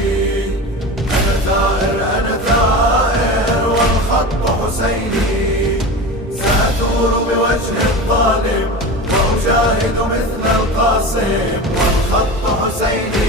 أنا ثائر أنا ثائر والخط حسيني، سأثور بوجه الظالم وأجاهد مثل القاسم والخط حسيني.